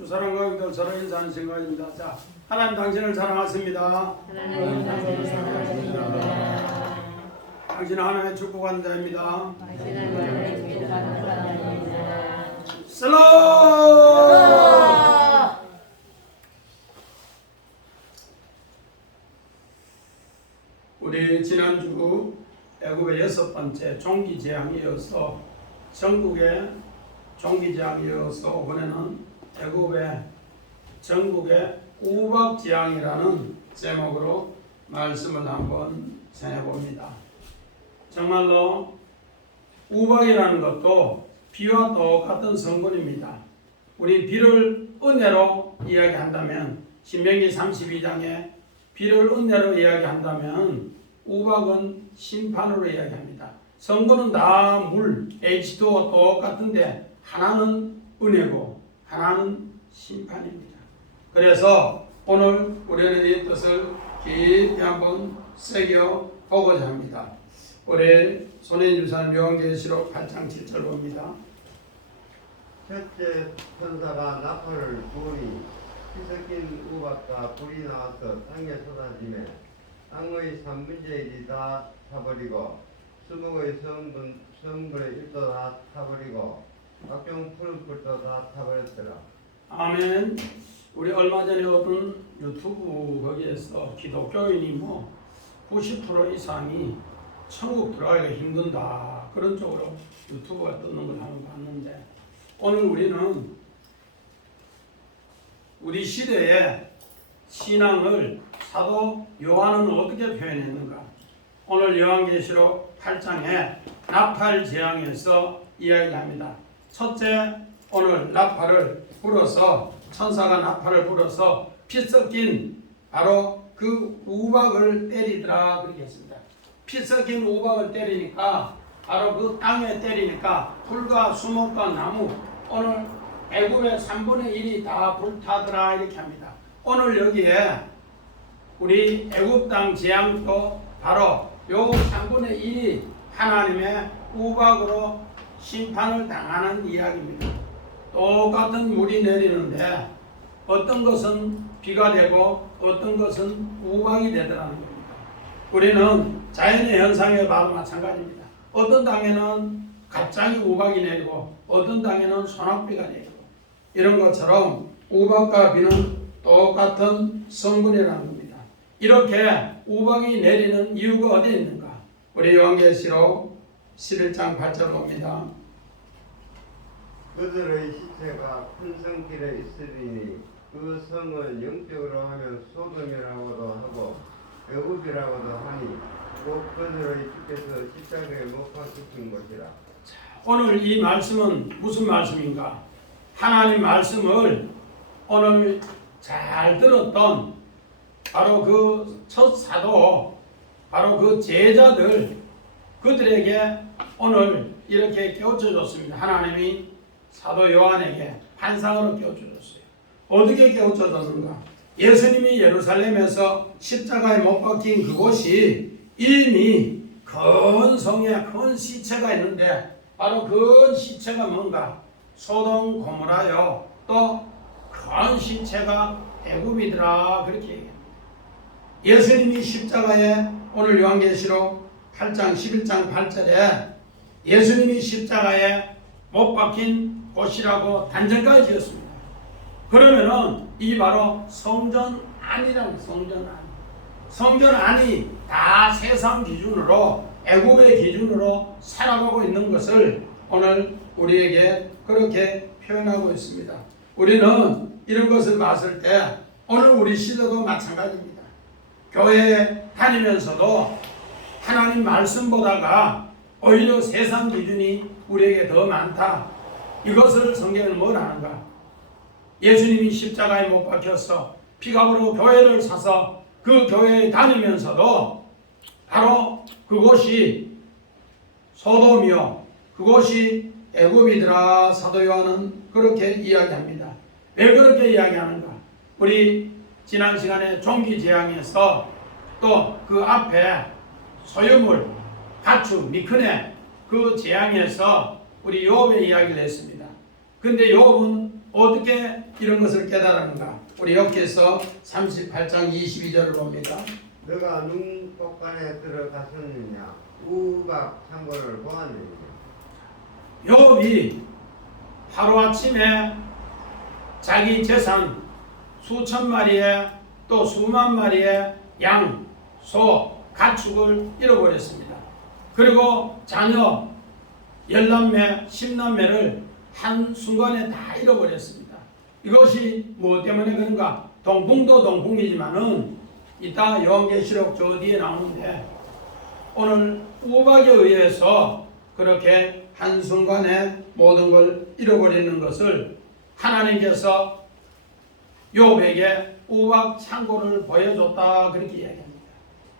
주 사랑과 기도 서로 인사하는 생각입니다. 자, 하나님 당신을 사랑하십니다. 하나님 당신을 사랑하십니다. 당신은 하나님의 축복하는 자입니다. 당신은 하나님의 축복하는 자입니다. 슬로! 우리 지난주 애굽의 6번째 종기재앙이어서 전국의 종기재앙이어서 이번에는 애굽의 전국의 우박재앙이라는 제목으로 말씀을 한번 전해봅니다. 정말로 우박이라는 것도 비와 똑같은 성분입니다. 우리 비를 은혜로 이야기한다면 신명기 32장에 비를 은혜로 이야기한다면 우박은 심판으로 이야기합니다. 성분은 다 물, H2O 똑같은데 하나는 은혜고 하나는 심판입니다. 그래서 오늘 우리는 이 뜻을 깊이 한번 새겨 보고자 합니다. 우리 손해주산 요한계시록 8장 7절 봅니다. 첫째 천사가 나팔을 부으니 피 섞인 우박과 불이 나와서 땅에 쏟아지매 땅의 3분의 1이 다 타버리고 수목의 성분의 1도 다 타버리고 각종 푸른 풀도 다 타버렸더라. 아멘. 우리 얼마 전에 어떤 유튜브 거기에서 기독교인이 90% 이상이 천국 들어가기가 힘든다 그런 쪽으로 유튜브가 뜨는 걸 한번 봤는데, 오늘 우리는 우리 시대의 신앙을 사도 요한은 어떻게 표현했는가? 오늘 요한계시록 8장에 나팔 재앙에서 이야기합니다. 첫째, 오늘 나팔을 불어서 천사가 나팔을 불어서 피 섞인 바로 그 우박을 때리더라 그렇게 했습니다. 피 섞인 우박을 때리니까 바로 그 땅에 때리니까 풀과 수목과 나무, 오늘 애굽의 3분의 1이 다 불타더라 이렇게 합니다. 오늘 여기에 우리 애굽 땅 재앙도 바로 요 3분의 1이 하나님의 우박으로 심판을 당하는 이야기입니다. 똑같은 물이 내리는데 어떤 것은 비가 되고 어떤 것은 우박이 되더라는 겁니다. 우리는 자연의 현상에 바로 마찬가지입니다. 어떤 땅에는 갑자기 우박이 내리고 어떤 땅에는 소낙비가 내리고, 이런 것처럼 우박과 비는 똑같은 성분이라는 겁니다. 이렇게 우박이 내리는 이유가 어디에 있는가? 우리 요한계시록 11장 8절 봅니다. 그들의 시체가 큰 성길에 있으리니 그 성을 영적으로 하면 소돔이라고도 하고 애굽이라고도 하니 곧 그들의 주께서 십자가에 못 박히신 것이라. 오늘 이 말씀은 무슨 말씀인가? 하나님 말씀을 오늘 잘 들었던 바로 그 첫 사도, 바로 그 제자들, 그들에게 오늘 이렇게 깨우쳐줬습니다. 하나님이 사도 요한에게 환상으로 깨우쳐줬어요. 어떻게 깨우쳐줬는가? 예수님이 예루살렘에서 십자가에 못 박힌 그곳이 이미 큰 성에 큰 시체가 있는데, 바로 그 시체가 뭔가? 소돔 고모라요. 또 큰 시체가 애굽이더라 그렇게 얘기합니다. 예수님이 십자가에, 오늘 요한계시록 8장 11장 8절에 예수님이 십자가에 못 박힌 곳이라고 단정까지 지었습니다. 그러면은 이 바로 성전 안이라고. 성전 안. 성전 안이 다 세상 기준으로, 애굽의 기준으로 살아가고 있는 것을 오늘 우리에게 그렇게 표현하고 있습니다. 우리는 이런 것을 봤을 때 오늘 우리 시대도 마찬가지입니다. 교회에 다니면서도 하나님 말씀보다가 오히려 세상 기준이 우리에게 더 많다. 이것을 성경은 뭘 하는가? 예수님이 십자가에 못 박혀서 피값으로 교회를 사서 그 교회에 다니면서도 바로 그곳이 소돔이요 그곳이 애굽이더라. 사도 요한은 그렇게 이야기합니다. 왜 그렇게 이야기하는가? 우리 지난 시간에 종기재앙에서 또 그 앞에 소유물, 가축, 미크네 그 재앙에서 우리 욥의 이야기를 했습니다. 근데 욥은 어떻게 이런 것을 깨달았는가? 우리 여기서 38장 22절을 봅니다. 너가 눈독간에 들어갔었느냐 우박 창고를 보았느냐. 욥이 하루아침에 자기 재산 수천 마리의 또 수만 마리의 양, 소, 가축을 잃어버렸습니다. 그리고 자녀 10남매, 10남매를 한순간에 다 잃어버렸습니다. 이것이 무엇 때문에 그런가? 동풍도 동풍이지만은 이따 요한계시록 저 뒤에 나오는데 오늘 우박에 의해서 그렇게 한순간에 모든 걸 잃어버리는 것을 하나님께서 욥에게 우박 창고를 보여줬다 그렇게 이야기합니다.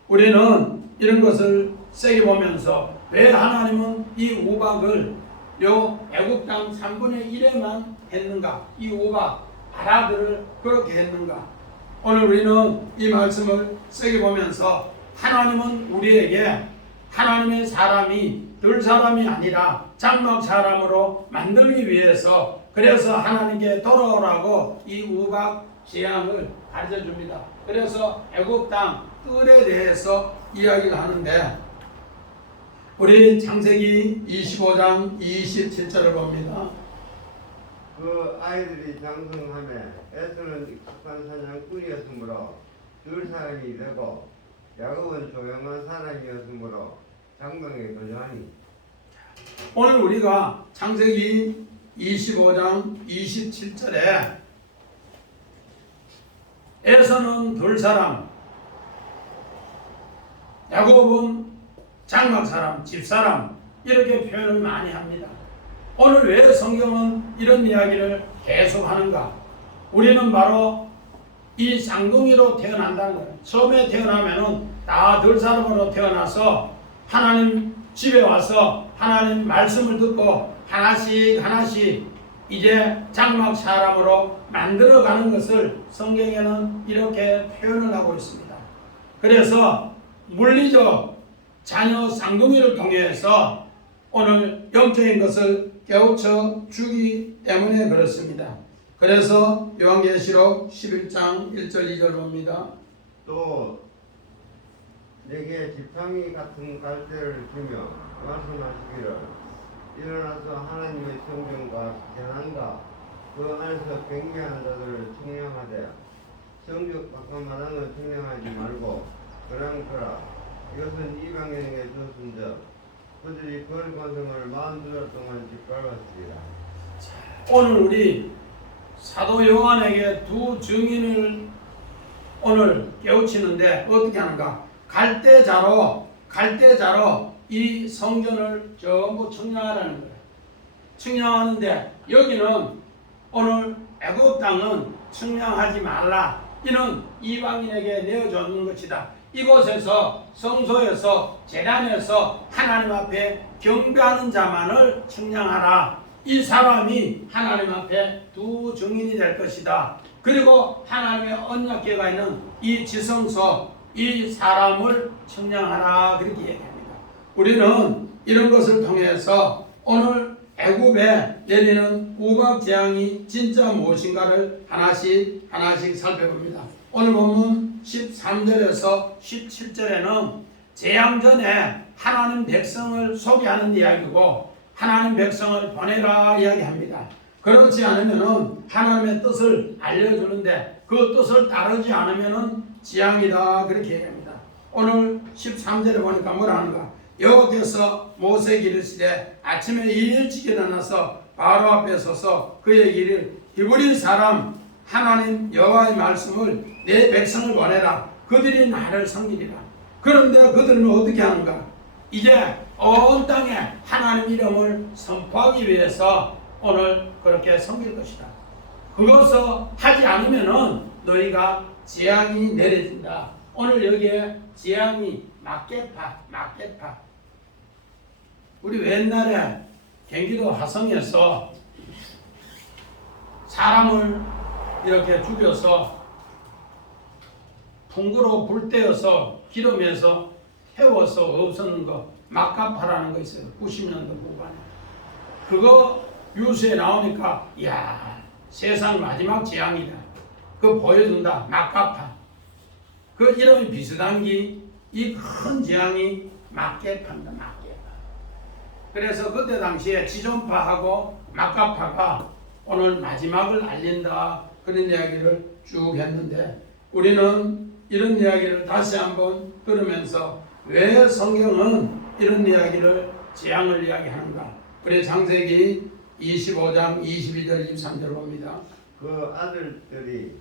우리는 이런 것을 세게 보면서 왜 하나님은 이 우박을 요 애국 땅 3분의 1에만 했는가? 이 우박 아라들을 그렇게 했는가? 오늘 우리는 이 말씀을 세게 보면서 하나님은 우리에게 하나님의 사람이 들 사람이 아니라 장막 사람으로 만들기 위해서 그래서 하나님께 돌아오라고 이 우박 재앙을 가르쳐 줍니다. 그래서 애국 땅 뜰에 대해서 이야기를 하는데 우리 창세기 25장 27절을 봅니다. 그 아이들이 장성함에 에서는 익숙한 사냥꾼이었으므로 들 사람이 되고 야곱은 조용한 사람이었으므로 장막에 거주하니. 오늘 우리가 창세기 25장 27절에 에서는 들 사람, 야곱은 장막 사람, 집 사람 이렇게 표현을 많이 합니다. 오늘 왜 성경은 이런 이야기를 계속 하는가? 우리는 바로 이 쌍둥이로 태어난다는 거예요. 처음에 태어나면은 다 들 사람으로 태어나서 하나님 집에 와서 하나님 말씀을 듣고 하나씩 하나씩 이제 장막 사람으로 만들어가는 것을 성경에는 이렇게 표현을 하고 있습니다. 그래서 물리적 자녀 쌍둥이를 통해서 오늘 영적인 것을 깨우쳐 주기 때문에 그렇습니다. 그래서 요한계시록 11장 1절 2절 봅니다. 또 내게 지팡이 같은 갈대를 주며 말씀하시기를 일어나서 하나님의 성전과 재난과 그 안에서 경배하는 자들을 청량하되 성벽 바깥마당을 청량하지 말고 그러나 이것은 이방인에게 주었은즉 그들이 그 권성을 42달 동안 짓밟았으리라. 오늘 우리 사도 요한에게 두 증인을 오늘 깨우치는데 어떻게 하는가? 갈대자로 이 성전을 전부 청량하라는 거예요. 청량하는데 여기는 오늘 애굽 땅은 청량하지 말라. 이는 이방인에게 내어주는 것이다. 이곳에서 성소에서 제단에서 하나님 앞에 경배하는 자만을 청량하라. 이 사람이 하나님 앞에 두 증인이 될 것이다. 그리고 하나님의 언약궤가 있는 이 지성소 이 사람을 청량하라 그렇게 얘기합니다. 우리는 이런 것을 통해서 오늘 애굽에 내리는 우박 재앙이 진짜 무엇인가를 하나씩 살펴봅니다. 오늘 본문 13절에서 17절에는 재앙 전에 하나님 백성을 소개하는 이야기고 하나님 백성을 보내라 이야기합니다. 그렇지 않으면 하나님의 뜻을 알려주는데 그 뜻을 따르지 않으면 재앙이다 그렇게 얘기합니다. 오늘 13절에 보니까 뭐라 하는가? 여호와께서 모세에게 이르시되 아침에 일찍 일어나서 바로 앞에 서서 그에게 이르기를 히브리 사람 하나님 여호와의 말씀을 내 백성을 보내라. 그들이 나를 섬기리라. 그런데 그들은 어떻게 하는가? 이제 온 땅에 하나님 이름을 선포하기 위해서 오늘 그렇게 섬길 것이다. 그것을 하지 않으면은 너희가 재앙이 내려진다. 오늘 여기에 재앙이 막개파. 우리 옛날에 경기도 화성에서 사람을 이렇게 죽여서 풍구로 불 떼어서 기름에서 태워서 없애는 거 막가파라는 거 있어요. 90년도 후반에. 그거 뉴스에 나오니까 이야 세상 마지막 재앙이다. 그 보여준다. 막가파. 그 이름이 비슷한 게 이 큰 재앙이 막게파입니다. 막게파. 그래서 그때 당시에 지존파하고 막가파가 오늘 마지막을 알린다. 그런 이야기를 쭉 했는데 우리는 이런 이야기를 다시 한번 들으면서 왜 성경은 이런 이야기를 재앙을 이야기하는가? 우리 창세기 25장 22절 23절 봅니다. 그 아들들이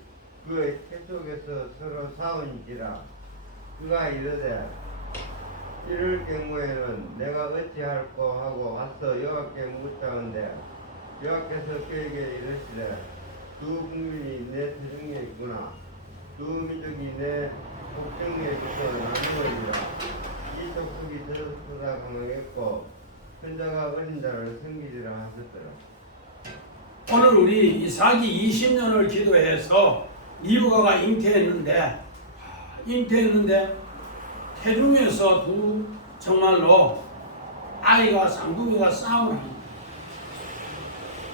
그 계속해서 서로 싸운지라 그가 이르되 이럴 경우에는 내가 어찌할꼬 하고 와서 여호와께 묻자온데 여호와께서 그에게 이르시되 두 국민이 내 태중에 있구나 두 민족이 내 복중에 있어 나누어지라 이 족속이 저족보다 강하겠고 큰 자가 어린 자를 섬기리라 하셨더라. 오늘 우리 이삭이 20년을 기도해서 리브가가 잉태했는데 태중에서 두 정말로 아이가 쌍둥이가 싸움을 합니다.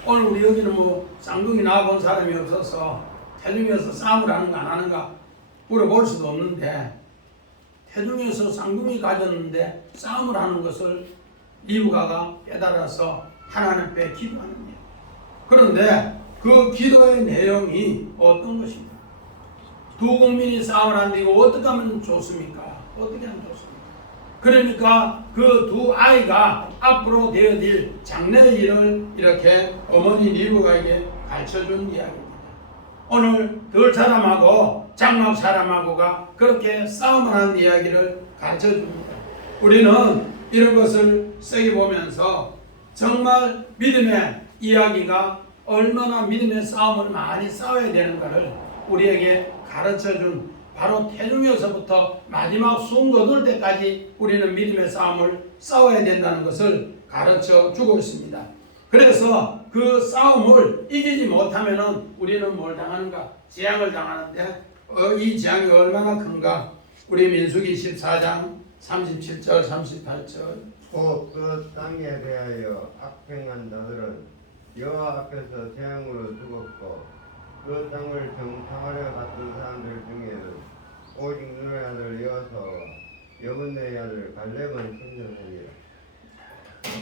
오늘 우리 여기는 뭐 쌍둥이 낳아본 사람이 없어서 태중에서 싸움을 하는가 안 하는가 물어볼 수도 없는데 태중에서 쌍둥이 가졌는데 싸움을 하는 것을 리브가가 깨달아서 하나님 앞에 기도하는 거예요. 그런데 그 기도의 내용이 어떤 것입니까? 두 국민이 싸움을 하는데 이거 어떻게 하면 좋습니까? 어떻게 하면 좋습니까? 그러니까 그 두 아이가 앞으로 되어질 장래의 일을 이렇게 어머니 리브가에게 가르쳐준 이야기입니다. 오늘 들 사람하고 장막 사람하고가 그렇게 싸움을 하는 이야기를 가르쳐줍니다. 우리는 이런 것을 쓰기 보면서 정말 믿음의 이야기가 얼마나 믿음의 싸움을 많이 싸워야 되는가를 우리에게 가르쳐준 바로 태중에서부터 마지막 숨 거둘 때까지 우리는 믿음의 싸움을 싸워야 된다는 것을 가르쳐 주고 있습니다. 그래서 그 싸움을 이기지 못하면은 우리는 뭘 당하는가? 재앙을 당하는데 이 재앙이 얼마나 큰가? 우리 민수기 14장 37절 38절 곧 그 땅에 대하여 악행한 자들은 여호와 앞에서 재앙으로 죽었고 그 땅을 정탐하려 갔던 사람들 중에는 오직 눈의 아들 여호수아와 여분의 아들 갈렙은 생존하니라.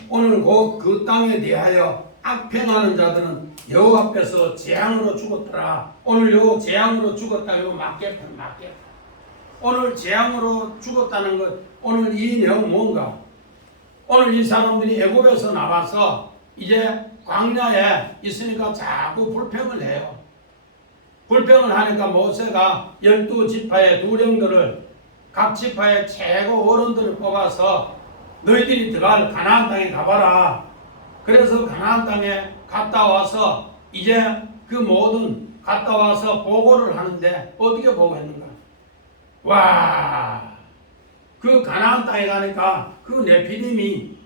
오늘 곧 그 땅에 대하여 악평하는 자들은 여호와 앞에서 재앙으로 죽었더라. 오늘 요 재앙으로 죽었다. 이거 맞게. 오늘 재앙으로 죽었다는 것. 오늘 이 내용 뭔가? 오늘 이 사람들이 애굽에서 나와서 이제 광야에 있으니까 자꾸 불평을 해요. 불평을 하니까 모세가 12지파의 두령들을 각 지파의 최고 어른들을 뽑아서 너희들이 들어갈 가나안 땅에 가봐라. 그래서 가나안 땅에 갔다 와서 이제 그 모든 갔다 와서 보고를 하는데 어떻게 보고했는가? 와, 그 가나안 땅에 가니까 그 네피림이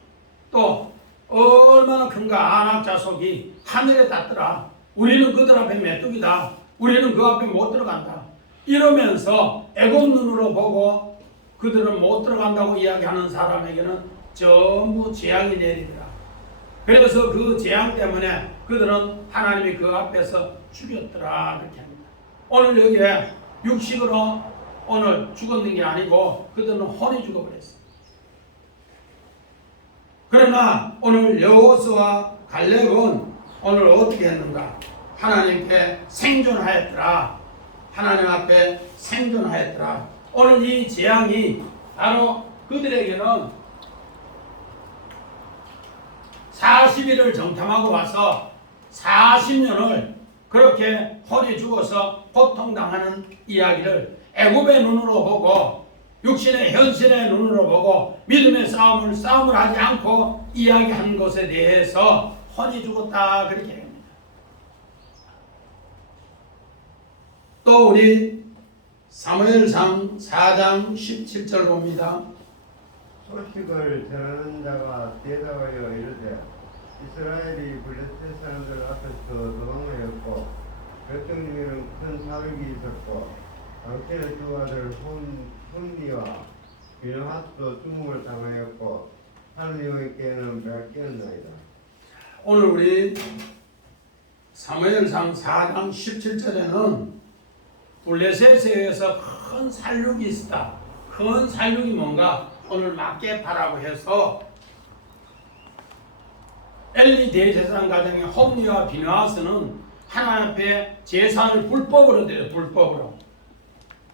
또 얼마나 큰가. 아낙 자손이 하늘에 닿더라. 우리는 그들 앞에 메뚜기다. 우리는 그 앞에 못 들어간다. 이러면서 애굽 눈으로 보고 그들은 못 들어간다고 이야기하는 사람에게는 전부 재앙이 내리더라. 그래서 그 재앙 때문에 그들은 하나님이 그 앞에서 죽였더라. 그렇게 합니다. 오늘 여기에 육식으로 오늘 죽었는 게 아니고 그들은 혼이 죽어버렸어요. 그러나 오늘 여호수아와 갈렙은 오늘 어떻게 했는가? 하나님께 생존하였더라. 하나님 앞에 생존하였더라. 오늘 이 재앙이 바로 그들에게는 40일을 정탐하고 와서 40년을 그렇게 홀이 죽어서 고통당하는 이야기를 애굽의 눈으로 보고 육신의 현실의 눈으로 보고 믿음의 싸움을 하지 않고 이야기한 것에 대해서 혼이 죽었다 그렇게 합니다. 또 우리 사무엘상 4장 17절 봅니다. 소식을 전하는 자가 대답하여 이르되 이스라엘이 블레셋 사람들 앞에서 도망하였고 백성 중에는 큰 사륙이 있었고 당신의 두 아들 혼리와 비느하스도 죽음을 당하였고 하느님께는 빼앗겼나이다. 오늘 우리 사무엘상 4장 17절에는 블레셋에 의해서 큰 살육이 있었다. 큰 살육이 뭔가 오늘 막개파라고 해서 엘리 대제사장 가정의 홈리와 비느하스는 하나님 앞에 제사를 불법으로 드려요. 불법으로.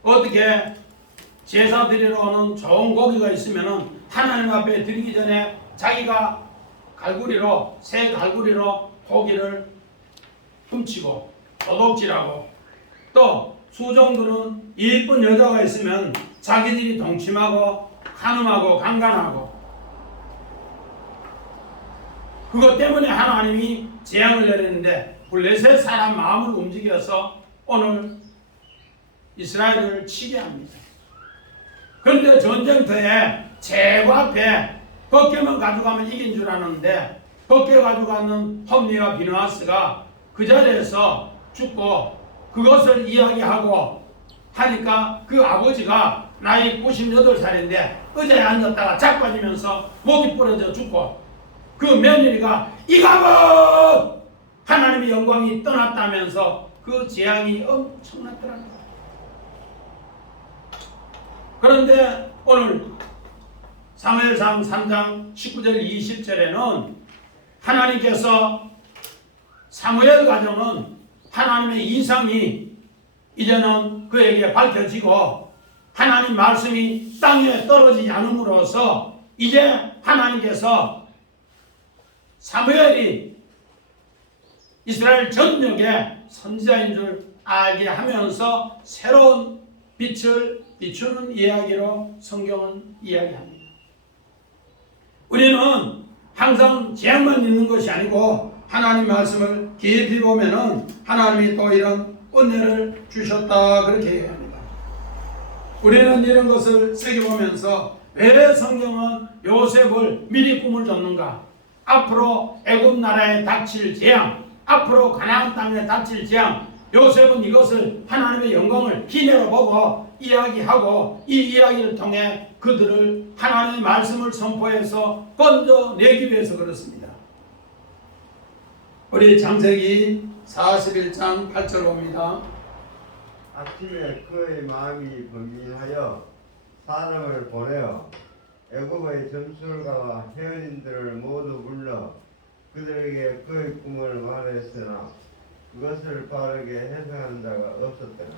어떻게 제사 드리러 오는 좋은 고기가 있으면은 하나님 앞에 드리기 전에 자기가 갈구리로 새 갈구리로 고기를 훔치고 도둑질하고 또 수종들은 예쁜 여자가 있으면 자기들이 동침하고 간음하고 강간하고 그것 때문에 하나님이 재앙을 내렸는데 블레셋 사람 마음을 움직여서 오늘 이스라엘을 치게 합니다. 그런데 전쟁터에 제거 앞에 벗개만 가져가면 이긴 줄 아는데 벗개 가져가는 홈리와 비느하스가 그 자리에서 죽고 그것을 이야기하고 하니까 그 아버지가 나이 98살인데 의자에 앉았다가 자빠지면서 목이 부러져 죽고 그 며느리가 이가봇 하나님의 영광이 떠났다면서 그 재앙이 엄청났더라는 거예요. 그런데 오늘 사무엘상 3장 19절 20절에는 하나님께서 사무엘 가정은 하나님의 이상이 이제는 그에게 밝혀지고 하나님 말씀이 땅에 떨어지지 않음으로써 이제 하나님께서 사무엘이 이스라엘 전역의 선지자인 줄 알게 하면서 새로운 빛을 비추는 이야기로 성경은 이야기합니다. 우리는 항상 재앙만 있는 것이 아니고 하나님 말씀을 깊이 보면은 하나님이 또 이런 은혜를 주셨다 그렇게 얘기합니다. 우리는 이런 것을 새겨보면서 왜 성경은 요셉을 미리 꿈을 줬는가? 앞으로 애굽 나라에 닥칠 재앙, 앞으로 가나안 땅에 닥칠 재앙, 요셉은 이것을 하나님의 영광을 기내로 보고 이야기하고 이 이야기를 통해 그들을 하나님의 말씀을 선포해서 건져내기 위해서 그렇습니다. 우리 창세기 41장 8절 봅니다. 아침에 그의 마음이 번민하여 사람을 보내어 애굽의 점술가와 헤어린들을 모두 불러 그들에게 그의 꿈을 말했으나 그것을 바르게 해석하는 자가 없었더라.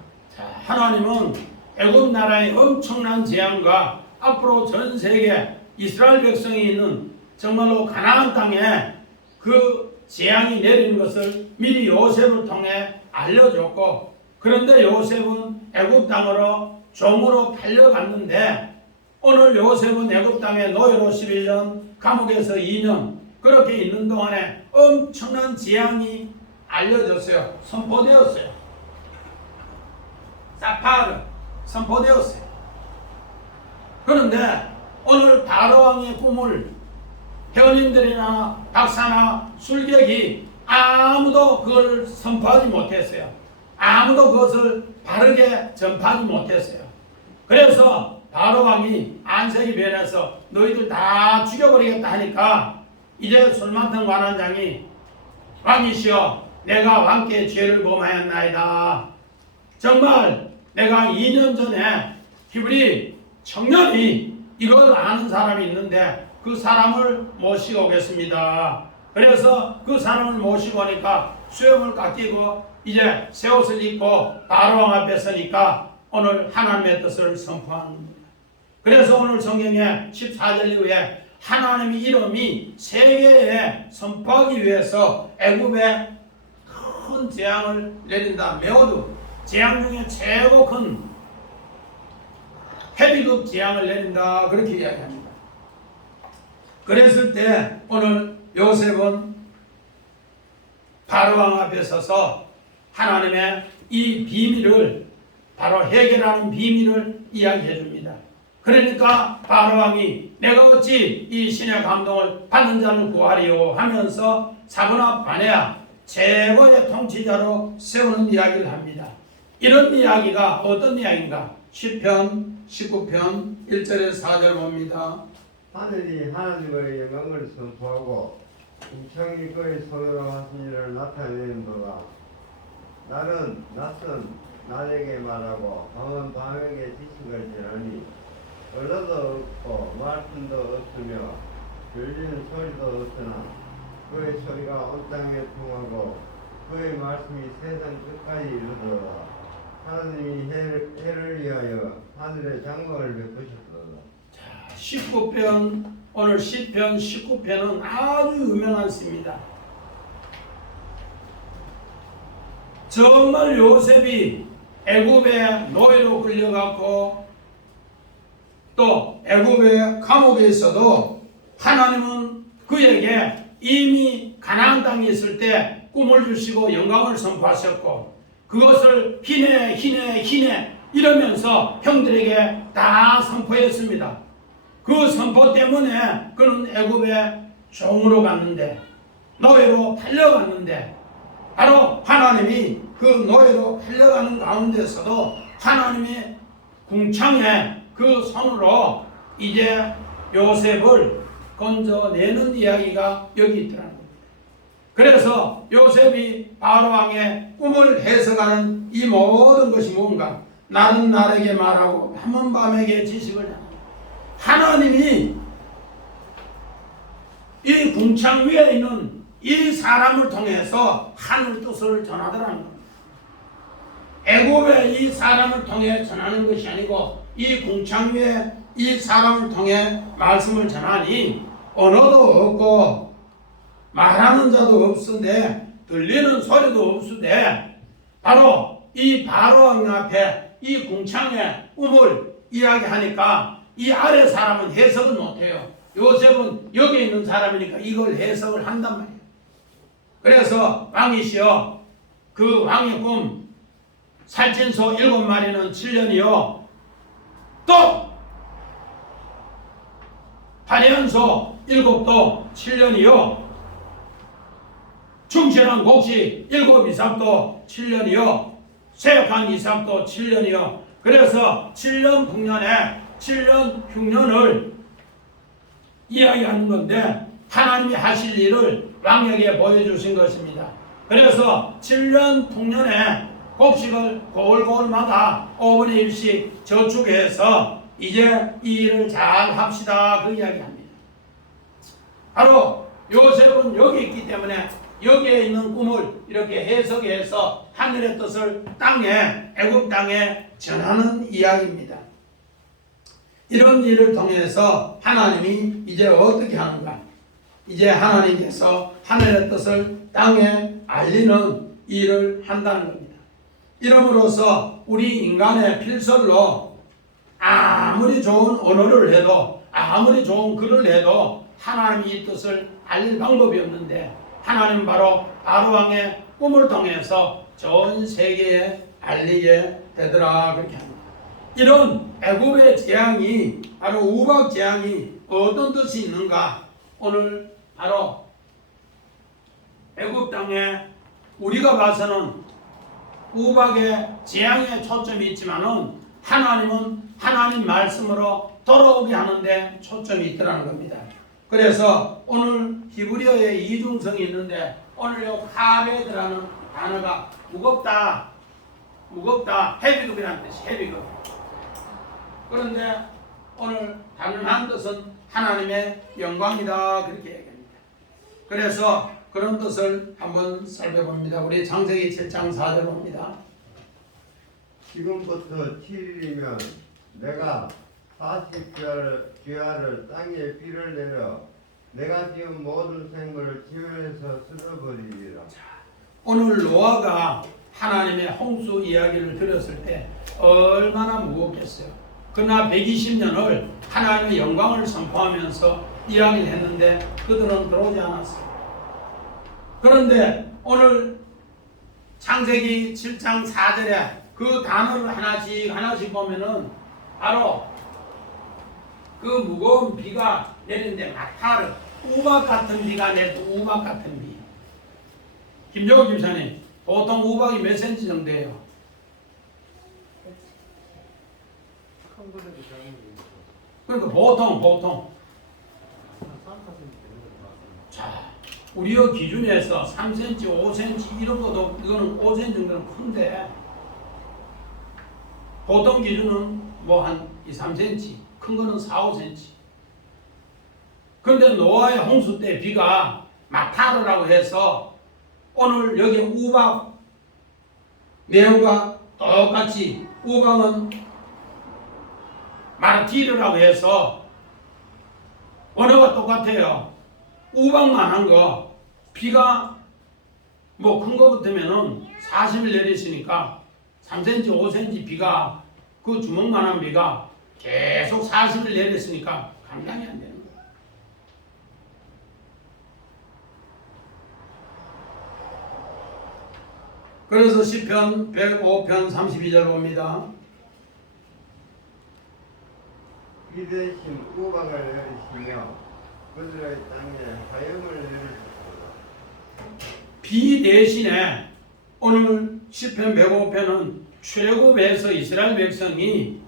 하나님은 애굽 나라의 엄청난 재앙과 앞으로 전 세계 이스라엘 백성이 있는 정말로 가나안 땅에 그 재앙이 내리는 것을 미리 요셉을 통해 알려줬고, 그런데 요셉은 애굽 땅으로 종으로 팔려갔는데 오늘 요셉은 애굽 땅에 노예로 11년, 감옥에서 2년 그렇게 있는 동안에 엄청난 재앙이 알려졌어요. 선포되었어요. 사파르 선포되었어요. 그런데 오늘 바로왕의 꿈을 회원님들이나 박사나 술객이 아무도 그걸 선포하지 못했어요. 아무도 그것을 바르게 전파하지 못했어요. 그래서 바로왕이 안색이 변해서 너희들 다 죽여버리겠다 하니까 이제 술 맡은 관원장이 왕이시여 내가 왕께 죄를 범하였나이다. 정말 내가 2년 전에 히브리 청년이 이걸 아는 사람이 있는데 그 사람을 모시고 오겠습니다. 그래서 그 사람을 모시고 오니까 수염을 깎이고 이제 새 옷을 입고 바로왕 앞에 서니까 오늘 하나님의 뜻을 선포하는 겁니다. 그래서 오늘 성경에 14절 이후에 하나님의 이름이 세계에 선포하기 위해서 애굽에 큰 재앙을 내린다. 매우도 재앙 중에 최고 큰 헤비급 재앙을 내린다. 그렇게 이야기합니다. 그랬을 때 오늘 요셉은 바로왕 앞에 서서 하나님의 이 비밀을 바로 해결하는 비밀을 이야기해 줍니다. 그러니까 바로왕이 내가 어찌 이 신의 감동을 받는 자를 구하리요 하면서 사브나 바네아 최고의 통치자로 세우는 이야기를 합니다. 이런 이야기가 어떤 이야기인가? 시편 19편 1절에서 4절 봅니다. 하늘이 하나님의 영광을 선포하고 궁창이 그의 손으로 하신 일을 나타내는도다. 날은 낯선 날에게 말하고 밤은 밤에게 지식을 지나니 언어도 없고 말씀도 없으며 들리는 소리도 없으나 그의 소리가 온 땅에 통하고 그의 말씀이 세상 끝까지 이르도다. 하나님이 해를 위하여 하늘의 장막을 베푸셨도다. 19편, 오늘 시편 19편은 아주 유명한 시입니다. 정말 요셉이 애굽의 노예로 끌려갔고 또 애굽의 감옥에 있어도 하나님은 그에게 이미 가나안 땅에 있을 때 꿈을 주시고 영광을 선포하셨고 그것을 희내 이러면서 형들에게 다 선포했습니다. 그 선포 때문에 그는 애굽의 종으로 갔는데 노예로 팔려갔는데 바로 하나님이 그 노예로 팔려가는 가운데서도 하나님의 궁창에 그 손으로 이제 요셉을 건져내는 이야기가 여기 있더라는 겁니다. 그래서 요셉이 바로 왕의 꿈을 해석하는 이 모든 것이 뭔가 나는 날에게 말하고 밤은 밤에게 지식을 전하고 하나님이 이 궁창 위에 있는 이 사람을 통해서 하늘 뜻을 전하더라는 겁니다. 애굽의 이 사람을 통해 전하는 것이 아니고 이 궁창 위에 이 사람을 통해 말씀을 전하니 언어도 없고 말하는 자도 없으되 들리는 소리도 없으되 바로 이 바로왕 앞에 이 궁창의 꿈을 이야기하니까 이 아래 사람은 해석을 못해요. 요셉은 여기 있는 사람이니까 이걸 해석을 한단 말이에요. 그래서 왕이시여 그 왕의 꿈 살찐소 7마리는 7년이요 또 화려한 소 7도 7년이요 충실한 곡식 7 이삭도 7년이요 쇠약한 이삭도 7년이요 그래서 7년 풍년에 7년 흉년을 이야기하는 건데 하나님이 하실 일을 왕에게 보여주신 것입니다. 그래서 7년 풍년에 곡식을 고을고을마다 5분의 1씩 저축해서 이제 이 일을 잘 합시다 그 이야기합니다. 바로 요셉은 여기 있기 때문에 여기에 있는 꿈을 이렇게 해석해서 하늘의 뜻을 땅에 애굽 땅에 전하는 이야기입니다. 이런 일을 통해서 하나님이 이제 어떻게 하는가? 이제 하나님께서 하늘의 뜻을 땅에 알리는 일을 한다는 겁니다. 이름으로써 우리 인간의 필설로 아무리 좋은 언어를 해도 아무리 좋은 글을 해도 하나님이 이 뜻을 알릴 방법이 없는데 하나님은 바로 바로왕의 꿈을 통해서 전 세계에 알리게 되더라 그렇게 합니다. 이런 애굽의 재앙이 바로 우박 재앙이 어떤 뜻이 있는가? 오늘 바로 애굽 땅에 우리가 봐서는 우박의 재앙에 초점이 있지만은 하나님은 하나님 말씀으로 돌아오게 하는데 초점이 있더라는 겁니다. 그래서 오늘 히브리어에 이중성이 있는데 오늘 요 카베드라는 단어가 무겁다, 헤비급이라는 뜻이 헤비급. 그런데 오늘 단언한 뜻은 하나님의 영광이다 그렇게 얘기합니다. 그래서 그런 뜻을 한번 살펴봅니다. 우리 창세기 7장 4절 봅니다. 지금부터 7일이면 내가 40주야를 땅에 비를 내려 내가 지은 모든 생물을 지면에서 쓸어버리리라. 오늘 노아가 하나님의 홍수 이야기를 들었을 때 얼마나 무겁겠어요. 그러나 120년을 하나님의 영광을 선포하면서 이야기를 했는데 그들은 들어오지 않았어요. 그런데 오늘 창세기 7장 4절에 그 단어를 하나씩 보면은 바로 그 무거운 비가 내리는데 마타르 우박 같은 비가 내리고 우박 같은 비. 김정우 김사님 보통 우박이 몇 센치 정도 돼요? 큰 거라도 작은 거 있어. 그러니까 보통 한 3, 4cm 되는 것 같습니다. 자 우리의 기준에서 3cm, 5cm 이런 것도 이거는 5cm 정도는 큰데 보통 기준은 뭐 한 2, 3cm, 큰 거는 4, 5cm. 그런데 노아의 홍수 때 비가 마타르라고 해서 오늘 여기 우박 매우가 똑같이 우박은 마르티르라고 해서 언어가 똑같아요. 우박만한 거 비가 뭐 큰 거 같으면은 40일 내리시니까 3cm, 5cm 비가 그 주먹만한 비가 계속 40일 내렸으니까 감당이 안 되는 거예요. 그래서 시편 105편 32절 봅니다. 비 대신 우박을 내리시며 그들의 땅에 화염을 내리시고 비 대신에 오늘 시편 105편은 출애굽에서 이스라엘 백성이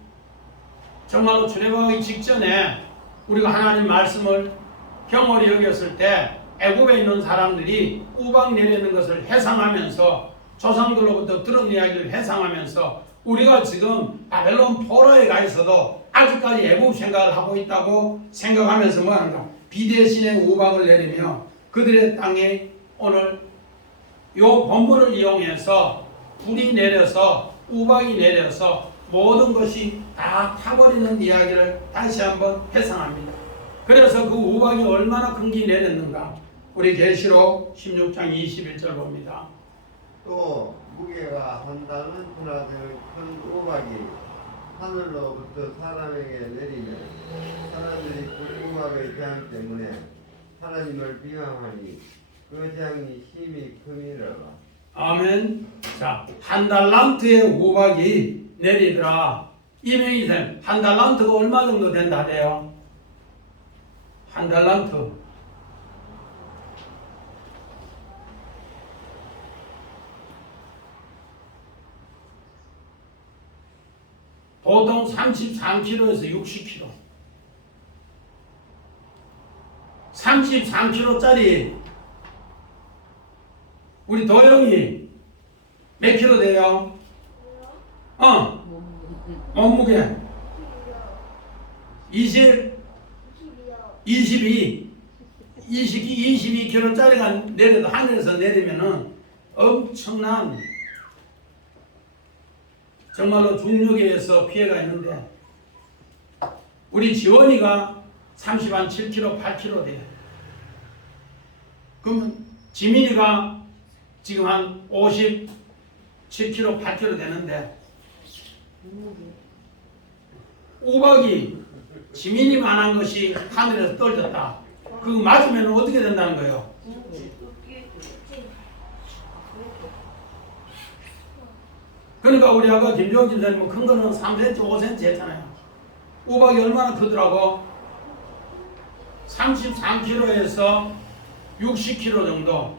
정말로 출애굽하기 직전에 우리가 하나님 말씀을 경홀히 여겼을 때 애굽에 있는 사람들이 우박 내리는 것을 회상하면서 조상들로부터 들은 이야기를 회상하면서 우리가 지금 바벨론 포로에 가 있어도 아직까지 애굽 생각을 하고 있다고 생각하면서 뭐하는가? 비 대신에 우박을 내리며 그들의 땅에 오늘 요 본문을 이용해서 불이 내려서 우박이 내려서 모든 것이 다 타버리는 이야기를 다시 한번 회상합니다. 그래서 그 우박이 얼마나 큰 게 내렸는가? 우리 계시록 16장 21절 봅니다. 또 무게가 한 달란트나 되는 큰 우박이 하늘로부터 사람에게 내리면 사람들이 그 우박의 재앙 때문에 하나님을 비방하니 그 재앙이 심히 큼이라. 아멘. 자, 한 달란트의 우박이 내리더라. 이명이 됨. 한 달란트가 얼마 정도 된다 돼요? 한 달란트. 보통 33kg에서 60kg. 33kg짜리 우리 도영이 몇 킬로 돼요? 몸무게 22kg짜리가 내려도 하늘에서 내리면은 엄청난 정말로 중력에서 피해가 있는데 우리 지원이가 37kg, 8kg 돼요. 그러면 지민이가 지금 한 57kg, 8kg 되는데 우박이 지민이만한 것이 하늘에서 떨어졌다. 그거 맞으면 어떻게 된다는 거예요? 그러니까 우리 아까 김종진 선생님은 큰 거는 3cm, 5cm 했잖아요. 우박이 얼마나 크더라고? 33kg에서 60kg 정도.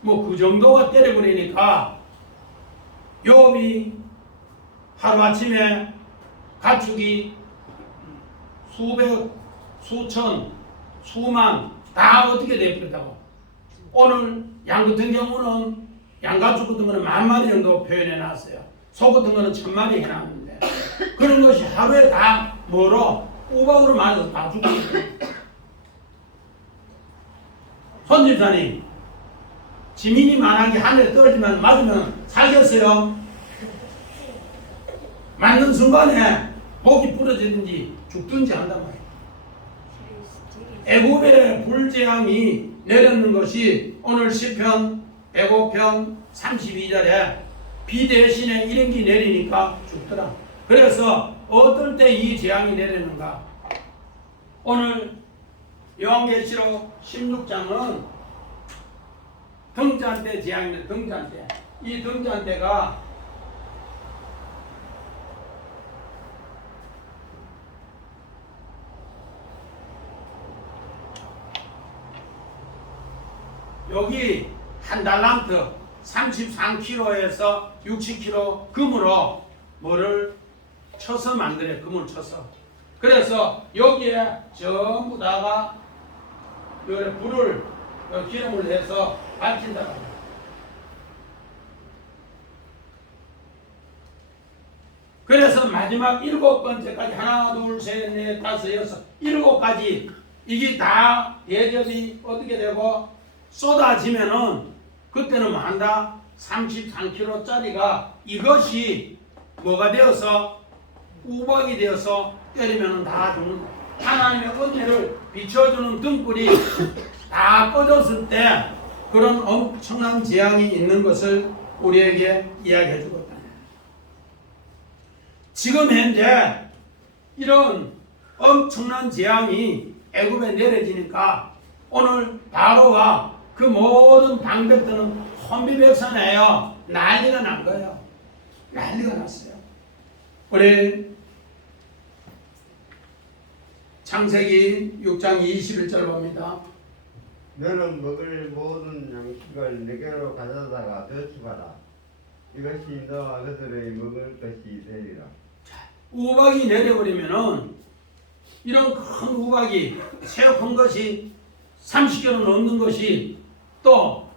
뭐 그 정도가 때려버리니까 욥이 하루아침에 가축이 수백, 수천, 수만 다 어떻게 돼버렸다고. 오늘 양 같은 경우는 양가축 같은 거는 10,000마리 정도 표현해 놨어요. 소 같은 거는 1,000마리 해놨는데 그런 것이 하루에 다 뭐로 우박으로 맞아서 다 죽고 있어요. 손집사님, 지민이 만약에 하늘에 떨어지면 맞으면 살겠어요? 맞는 순간에 목이 부러지든지 죽든지 한단 말이에요. 애굽의 불재앙이 내렸는 것이 오늘 시편 105편 32절에 비 대신에 이런 게 내리니까 죽더라. 그래서 어떨 때 이 재앙이 내리는가? 오늘 요한계시록 16장은 등잔대 재앙이 등잔대. 이 등잔대가 여기 한 달란트 33kg에서 60kg 금으로 뭐를 쳐서 만들어요. 금을 쳐서. 그래서 여기에 전부 다가 불을 기름을 내서 밝힌다. 그래서 마지막 7번째까지 하나, 둘, 셋, 넷, 다섯, 여섯, 7가지 이게 다 대접이 어떻게 되고 쏟아지면은 그때는 뭐 한다? 33kg짜리가 이것이 뭐가 되어서 우박이 되어서 때리면은 다 죽는다. 하나님의 은혜를 비춰주는 등불이 다 꺼졌을 때 그런 엄청난 재앙이 있는 것을 우리에게 이야기해 주거든. 지금 현재 이런 엄청난 재앙이 애굽에 내려지니까 오늘 바로와 그 모든 방백들은 혼비백산해요. 난리가 난 거예요. 난리가 났어요. 우리 창세기 6장 21절 봅니다. 너는 먹을 모든 양식을 내게로 가져다가 저축하라. 이것이 너와 그들의 먹을 것이 되리라. 우박이 내려버리면은 이런 큰 우박이 새우 큰 것이 30kg 넘는 것이 또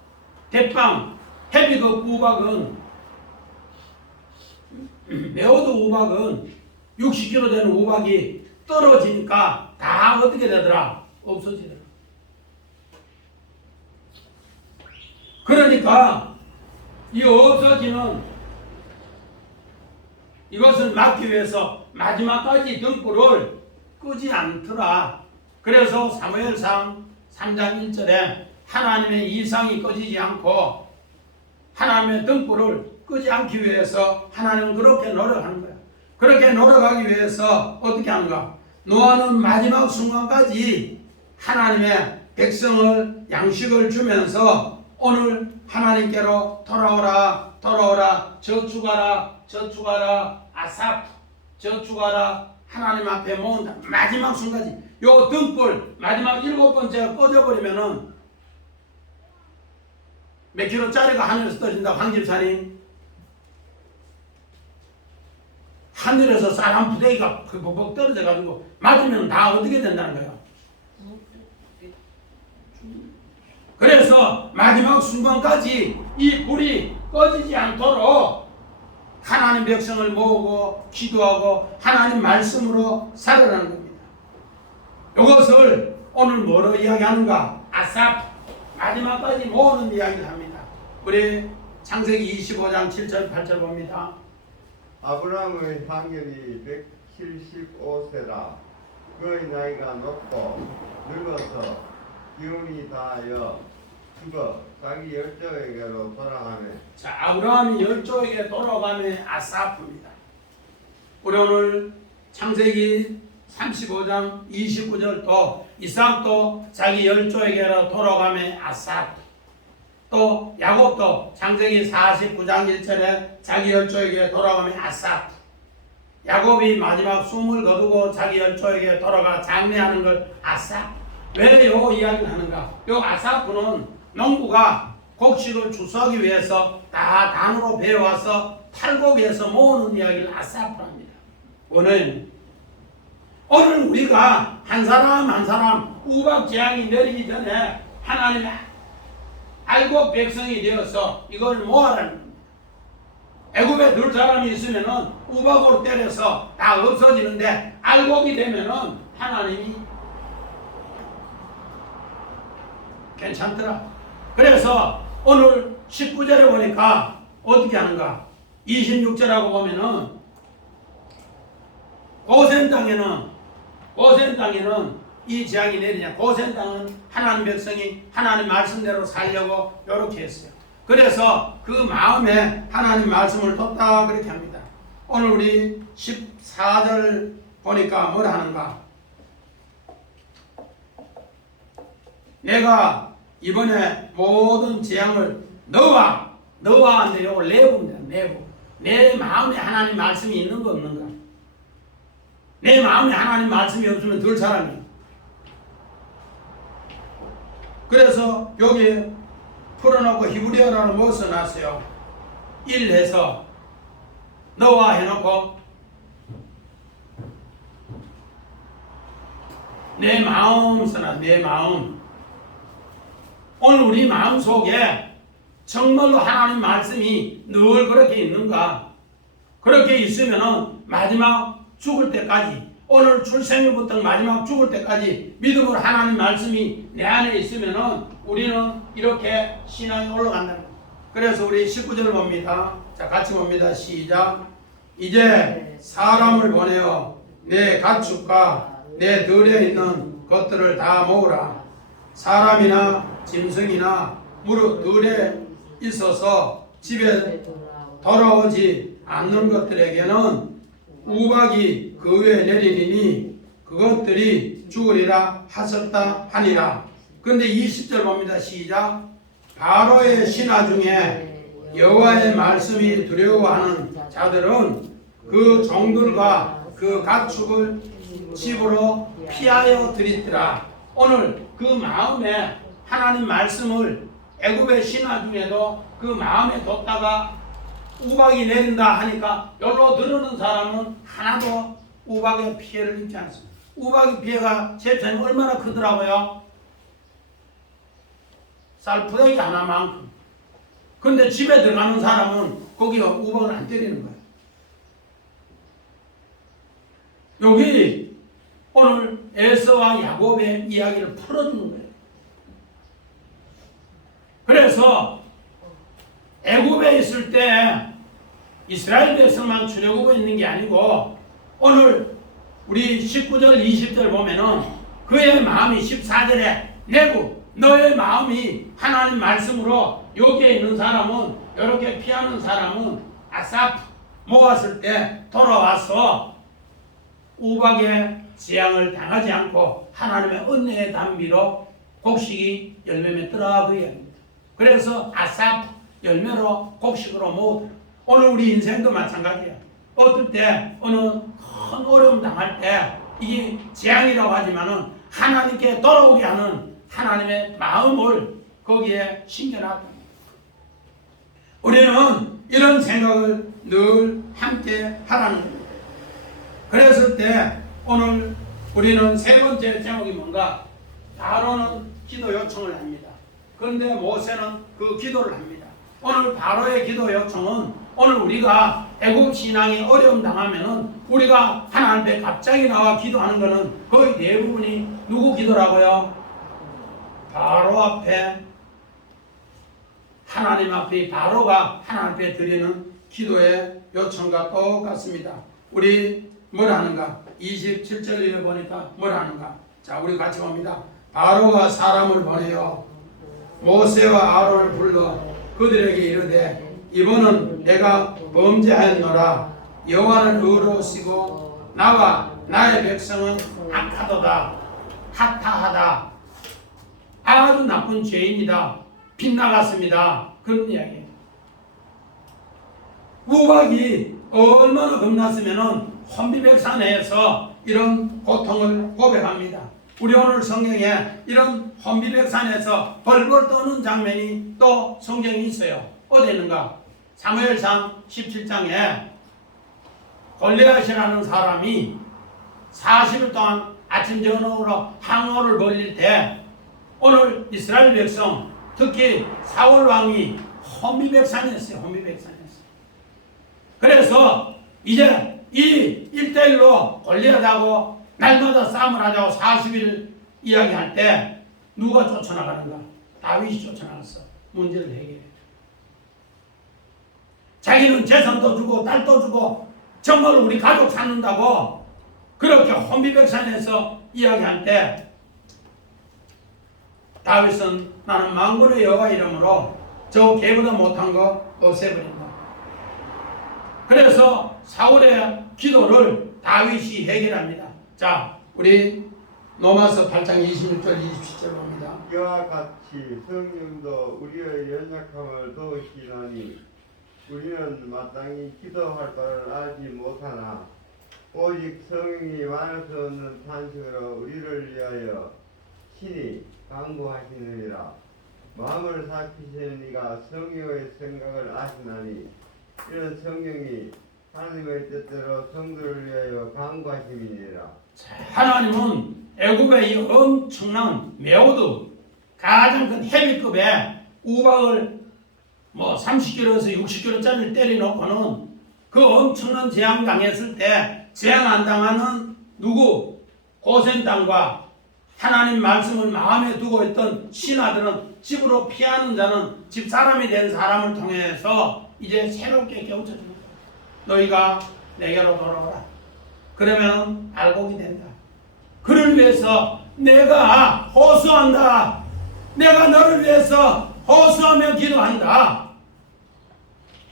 대빵 헤비급 우박은 매워도 우박은 60kg 되는 우박이 떨어지니까 다 어떻게 되더라? 없어지더라. 그러니까 이 없어지는 이것을 막기 위해서 마지막까지 등불을 끄지 않더라. 그래서 사무엘상 3장 1절에 하나님의 이상이 꺼지지 않고 하나님의 등불을 끄지 않기 위해서 하나님은 그렇게 노력하는 거야. 그렇게 노력하기 위해서 어떻게 하는가? 노아는 마지막 순간까지 하나님의 백성을 양식을 주면서 오늘 하나님께로 돌아오라, 돌아오라, 저축하라, 아삽, 저축하라, 하나님 앞에 모은다. 마지막 순간까지 요 등불 마지막 7번째가 꺼져버리면은 몇 킬로짜리가 하늘에서 떨어진다. 황집사님 하늘에서 쌀 부대기가 벅벅 떨어져가지고 맞으면 다 어떻게 된다는 거예요. 그래서 마지막 순간까지 이 불이 꺼지지 않도록 하나님 백성을 모으고 기도하고 하나님 말씀으로 살아가는 겁니다. 이것을 오늘 뭐로 이야기하는가? 아삽 마지막까지 모으는 이야기를 합니다. 우리 창세기 25장 7절 8절 봅니다. 아브라함의 한결이 175세라. 그의 나이가 높고 늙어서 기운이 다하여 죽어 자기 열조에게로 돌아가네. 자, 아브라함이 열조에게 돌아가면 아사프입니다. 우리 오늘 창세기 35장 29절 또 이삭도 자기 열조에게로 돌아가면 아사프. 또 야곱도 창세기 49장 1절에 자기 열조에게 돌아가면 아사프. 야곱이 마지막 숨을 거두고 자기 열조에게 돌아가 장례하는 걸 아사프. 왜 요 이야기를 하는가? 요 아사프는 농부가 곡식을 추수하기 위해서 다 단으로 배워와서 탈곡해서 모으는 이야기를 아사프랍니다. 오늘 우리가 한 사람 한 사람 우박 재앙이 내리기 전에 하나님의 알곡 백성이 되어서 이걸 모아라는 겁니다. 애굽에 둘 사람이 있으면은 우박으로 때려서 다 없어지는데 알곡이 되면은 하나님이 괜찮더라. 그래서 오늘 19절에 보니까 어떻게 하는가? 26절하고 보면은 고센 땅에는 이 재앙이 내리냐? 고센 땅은 하나님 백성이 하나님 말씀대로 살려고 이렇게 했어요. 그래서 그 마음에 하나님 말씀을 뒀다 그렇게 합니다. 오늘 우리 14절 보니까 뭘 하는가? 내가 이번에 모든 재앙을 너와 한데 요거 내부입니다. 내부. 내 마음에 하나님 말씀이 있는 거 없는가? 내 마음에 하나님 말씀이 없으면 들 사람이. 그래서 여기 풀어놓고 히브리어라는 뭐 써놨어요? 1 해서 너와 해놓고 내 마음 써놨. 내 마음. 오늘 우리 마음속에 정말로 하나님 말씀이 늘 그렇게 있는가? 그렇게 있으면은 마지막 죽을 때까지, 오늘 출생일부터 마지막 죽을 때까지 믿음으로 하나님 말씀이 내 안에 있으면은 우리는 이렇게 신앙이 올라간다. 그래서 우리 19절 봅니다. 자, 같이 봅니다. 시작. 이제 사람을 보내어 내 가축과 내 들에 있는 것들을 다 모으라. 사람이나 짐승이나 무릇 들에 있어서 집에 돌아오지 않는 것들에게는 우박이 그 위에 내리리니 그것들이 죽으리라 하셨다 하니라. 근데 20절 봅니다. 시작. 바로의 신하 중에 여호와의 말씀이 두려워하는 자들은 그 종들과 그 가축을 집으로 피하여 드리더라. 오늘 그 마음에 하나님 말씀을 애굽의 신하 중에도 그 마음에 뒀다가 우박이 내린다 하니까 여기로 들어오는 사람은 하나도 우박의 피해를 입지 않습니다. 우박의 피해가 제편이 얼마나 크더라고요. 쌀푸대기 하나만큼. 근데 집에 들어가는 사람은 거기가 우박을 안 때리는 거예요. 여기 오늘 에서와 야곱의 이야기를 풀어주는 거예요. 그래서 애굽에 있을 때 이스라엘 백성만 출애굽에 있는 게 아니고 오늘 우리 19절 20절 보면은 그의 마음이 14절에 내고 너의 마음이 하나님 말씀으로 여기에 있는 사람은 이렇게 피하는 사람은 아사프 모았을 때 돌아와서 우박의 재앙을 당하지 않고 하나님의 은혜의 단비로 곡식이 열매 맺더라 그 이야기입니다. 그래서 아사프 열매로 곡식으로 모으더라. 오늘 우리 인생도 마찬가지야. 어떨 때 어느 큰 어려움 당할 때 이게 재앙이라고 하지만은 하나님께 돌아오게 하는 하나님의 마음을 거기에 심겨놨다. 우리는 이런 생각을 늘 함께 하라는 겁니다. 그랬을 때 오늘 우리는 세 번째 제목이 뭔가? 바로는 기도 요청을 합니다. 그런데 모세는 그 기도를 합니다. 오늘 바로의 기도 요청은 오늘 우리가 애굽 신앙이 어려움 당하면은 우리가 하나님 앞에 갑자기 나와 기도하는 것은 거의 대부분이 누구 기도라고요? 바로 앞에 하나님 앞에 바로가 하나님 앞에 드리는 기도의 요청과 똑같습니다. 우리 뭘 하는가? 27절에 보니까 뭘 하는가? 자, 우리 같이 봅니다. 바로가 사람을 보내어 모세와 아론을 불러 그들에게 이르되 이번은 내가 범죄하였노라. 여호와는 의로우시고 나와 나의 백성은 악하도다. 하타하다. 아주 나쁜 죄인이다. 빗나갔습니다. 그런 이야기예요. 우박이 얼마나 겁났으면은 혼비백산에서 이런 고통을 고백합니다. 우리 오늘 성경에 이런 혼비백산에서 벌벌 떠는 장면이 또 성경에 있어요. 어디 있는가? 사무엘상 17장에 골리앗이라는 사람이 40일 동안 아침 저녁으로 항오를 벌릴 때 오늘 이스라엘 백성 특히 사울 왕이 혼비백산이었어요. 혼비백산이었어요. 그래서 이제 이 1대1로 골리앗하고 날마다 싸움을 하자고 40일 이야기할 때 누가 쫓아나가는가? 다윗이 쫓아나갔어. 문제를 해결해. 자기는 재산도 주고 딸도 주고 정말 우리 가족 찾는다고 그렇게 혼비백산에서 이야기할 때 다윗은 나는 만군의 여호와 이름으로 저 개보다 못한 거 없애버린다. 그래서 사울의 기도를 다윗이 해결합니다. 자, 우리 로마서 8장 26절 27절 봅니다. 이와 같이 성령도 우리의 연약함을 도우시나니 우리는 마땅히 기도할 바를 알지 못하나 오직 성령이 많아서 얻는 탄식으로 우리를 위하여 친히 간구하시느니라. 마음을 살피시는 이가 성령의 생각을 아시나니 이런 성령이 하나님의 뜻대로 성도를 위하여 간구하심이니라. 하나님은 애굽의 이 엄청난 매우도 가장 큰 헤비급의 우박을 뭐 30kg에서 60kg짜리를 때려놓고는 그 엄청난 재앙 당했을 때 재앙 안 당하는 누구? 고센 땅과 하나님 말씀을 마음에 두고 있던 신하들은 집으로 피하는 자는 집 사람이 된 사람을 통해서 이제 새롭게 깨우쳐줍니다. 너희가 내게로 돌아오라. 그러면 알곡이 된다. 그를 위해서 내가 호소한다. 내가 너를 위해서 호소하며 기도한다.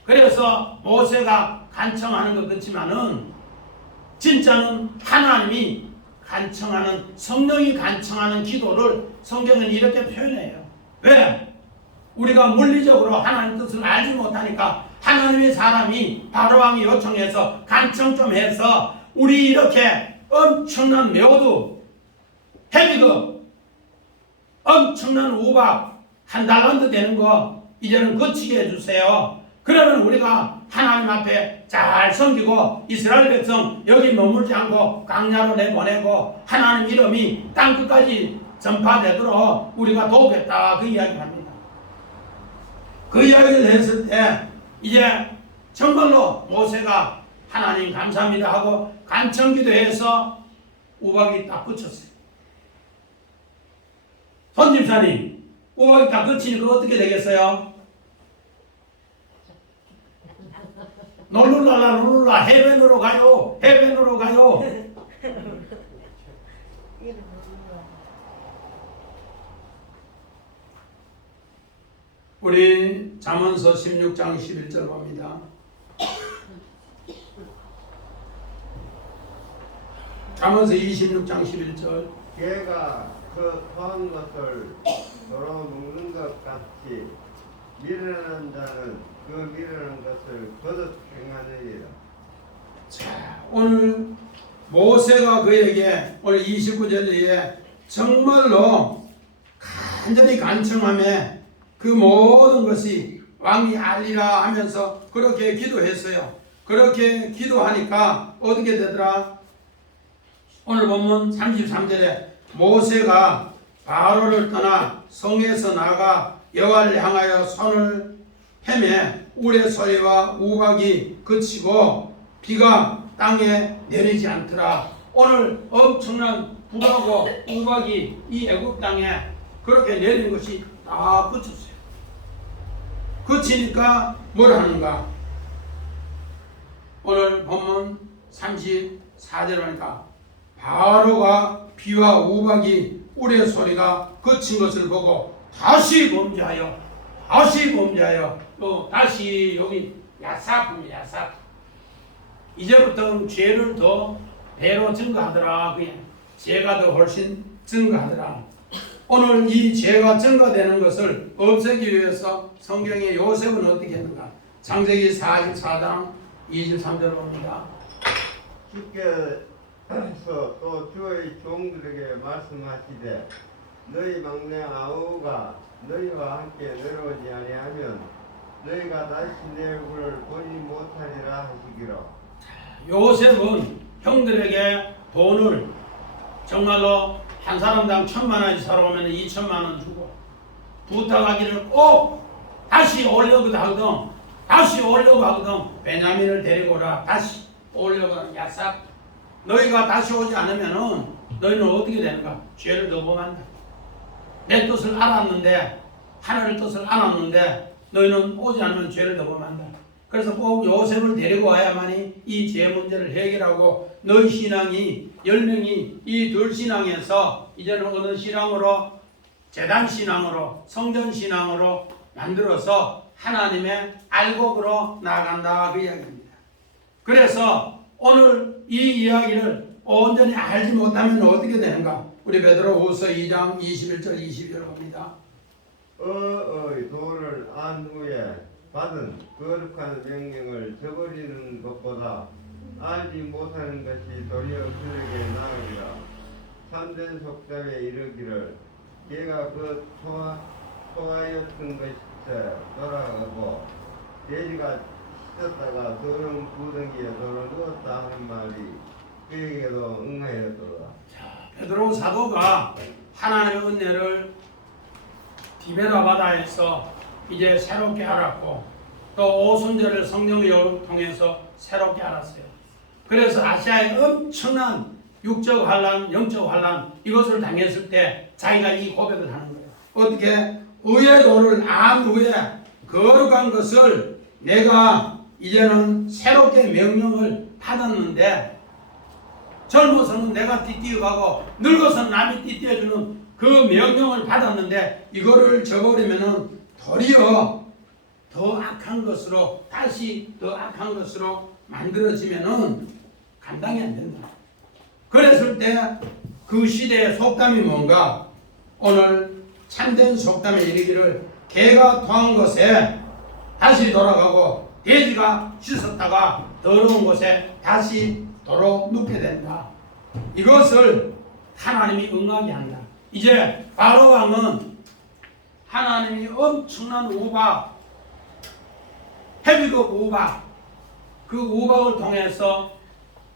그래서 모세가 간청하는 것 같지만은 진짜는 하나님이 간청하는, 성령이 간청하는 기도를 성경은 이렇게 표현해요. 왜? 우리가 물리적으로 하나님 뜻을 알지 못하니까 하나님의 사람이 바로왕이 요청해서 간청 좀 해서 우리 이렇게 엄청난 묘두, 헤비급, 엄청난 우박 한 달란트 되는 거 이제는 거치게 해주세요. 그러면 우리가 하나님 앞에 잘 섬기고 이스라엘 백성 여기 머물지 않고 광야로 내보내고 하나님 이름이 땅끝까지 전파되도록 우리가 도우겠다, 그 이야기를 합니다. 그 이야기를 했을 때 이제 정말로 모세가 하나님 감사합니다 하고 간청기도해서 우박이 딱 그쳤어요. 손집사님, 우박이 딱 그치니까 어떻게 되겠어요? 놀룰라 해변으로 가요. 해변으로 가요. 우리 잠언서 16장 11절 봅니다. 잠언서 26장 11절. 개가 그 토한 것을 도로 먹는 것 같이 미련한 자는 그 미련한 것을 거듭 행하느니라. 자, 오늘 모세가 그에게 오늘 29절에 정말로 간절히 간청하며 그 모든 것이 왕이 알리라 하면서 그렇게 기도했어요. 그렇게 기도하니까 어떻게 되더라? 오늘 본문 33절에 모세가 바로를 떠나 성에서 나가 여호와를 향하여 손을 헤매 우레 소리와 우박이 그치고 비가 땅에 내리지 않더라. 오늘 엄청난 불하고 우박이 이 애굽 땅에 그렇게 내린 것이 다 그쳤어요. 그치니까 뭘 하는가? 오늘 본문 34절 보니까 바로가 비와 우박이 우레 소리가 그친 것을 보고 다시 범죄하여 또 다시 여기 야삭입니다. 야삭. 이제부터는 죄를 더 배로 증가하더라. 그냥 죄가 더 훨씬 증가하더라. 오늘 이 죄가 증가되는 것을 없애기 위해서 성경의 요셉은 어떻게 했는가? 창세기 44장 23절 봅니다. 주께서 또 주의 종들에게 말씀하시되 너희 막내 아우가 너희와 함께 내려오지 아니하면 너희가 다시 내 얼굴을 보지 못하리라 하시기로. 요셉은 형들에게 돈을 정말로 한 사람당 1,000만원씩 사러 오면 2,000만원 주고 부탁하기를 꼭 다시 오려고 하거든 베냐민을 데리고 오라. 다시 오려고 야삭. 너희가 다시 오지 않으면은 너희는 어떻게 되는가? 죄를 더 범한다. 내 뜻을 알았는데 하나님의 뜻을 알았는데 너희는 오지 않으면 죄를 더 범한다. 그래서 꼭 요셉을 데리고 와야만이 이 죄 문제를 해결하고 너희 신앙이 10명이 이 둘 신앙에서 이제는 어느 신앙으로 재단 신앙으로 성전 신앙으로 만들어서 하나님의 알곡으로 나아간다, 그 이야기입니다. 그래서 오늘 이 이야기를 온전히 알지 못하면 어떻게 되는가? 우리 베드로후서 2장 21절 22절 봅니다. 도를 안 후에 받은 거룩한 명령을 저버리는 것보다 알지 못하는 것이 도리어 그에게 나으리라. 참된 속담에 이르기를 걔가 그 토하였던 것에 돌아가고 돼지가 씻었다가 더러운 구덩이에 돌을 누웠다 하는 말이 그에게도 응하였더라. 베드로 사도가 하나님의 은혜를 디베라 바다에서 이제 새롭게 알았고 또 오순절을 성령을 통해서 새롭게 알았어요. 그래서 아시아의 엄청난 육적 환란, 영적 환란 이것을 당했을 때 자기가 이 고백을 하는 거예요. 어떻게? 의의 도를 안 후에 거룩한 것을 내가 이제는 새롭게 명령을 받았는데 젊어서는 내가 띠띠어가고 늙어서는 남이 띠띠어주는 그 명령을 받았는데 이거를 저버리면은 도리어 더 악한 것으로 다시 더 악한 것으로 만들어지면은 감당이 안 된다. 그랬을 때 그 시대의 속담이 뭔가? 오늘 참된 속담에 이르기를 개가 토한 것에 다시 돌아가고 돼지가 씻었다가 더러운 곳에 다시 도로 눕게 된다. 이것을 하나님이 응하게 한다. 이제 바로 왕은 하나님이 엄청난 우박, 헤비급 우박, 그 우박을 통해서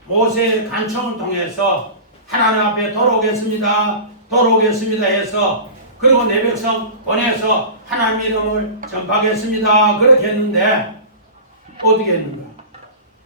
모세의 간청을 통해서 하나님 앞에 돌아오겠습니다. 돌아오겠습니다 해서 그리고 내 백성 보내서 하나님 이름을 전파하겠습니다. 그렇게 했는데 어떻게 했는가?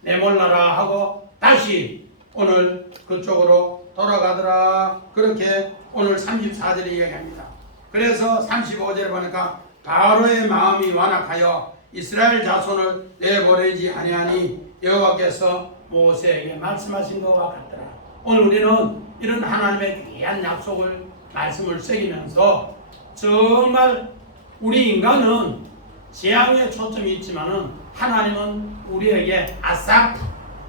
내몰라라 하고 다시 오늘 그쪽으로 돌아가더라. 그렇게 오늘 34절에 이야기합니다. 그래서 35절에 보니까 바로의 마음이 완악하여 이스라엘 자손을 내보내지 아니하니 여호와께서 모세에게 말씀하신 것과 같더라. 오늘 우리는 이런 하나님의 귀한 약속을 말씀을 새기면서 정말 우리 인간은 재앙에 초점이 있지만은 하나님은 우리에게 아삭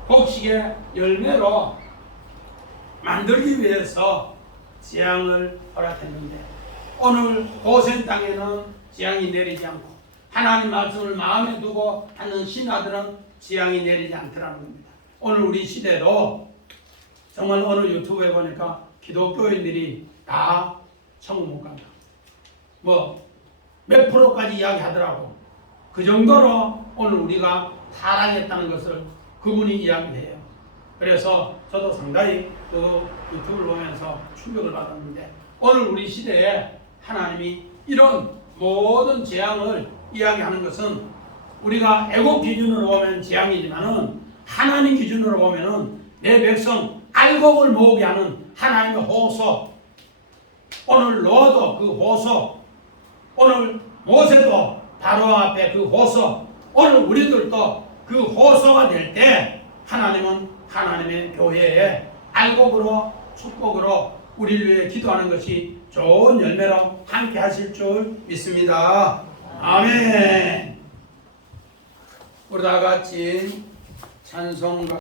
곡식의 열매로 만들기 위해서 재앙을 허락했는데 오늘 고센 땅에는 재앙이 내리지 않고 하나님 말씀을 마음에 두고 하는 신하들은 재앙이 내리지 않더라는 겁니다. 오늘 우리 시대도 정말 오늘 유튜브에 보니까 기독교인들이 다 천국 못 간다. 뭐 몇 프로까지 이야기하더라고. 그 정도로 오늘 우리가 타락했다는 것을 그분이 이야기해요. 그래서 저도 상당히 그 유튜브를 보면서 충격을 받았는데 오늘 우리 시대에 하나님이 이런 모든 재앙을 이야기하는 것은 우리가 애국 기준으로 보면 재앙이지만은 하나님 기준으로 보면은 내 백성 알곡을 모으게 하는 하나님의 호소. 오늘 너도 그 호소, 오늘 모세도 바로 앞에 그 호소, 오늘 우리들도 그 호소가 될 때 하나님은 하나님의 교회에 알곡으로 축복으로 우리를 위해 기도하는 것이 좋은 열매로 함께 하실 줄 믿습니다. 아멘. 우리 다 같이 찬송가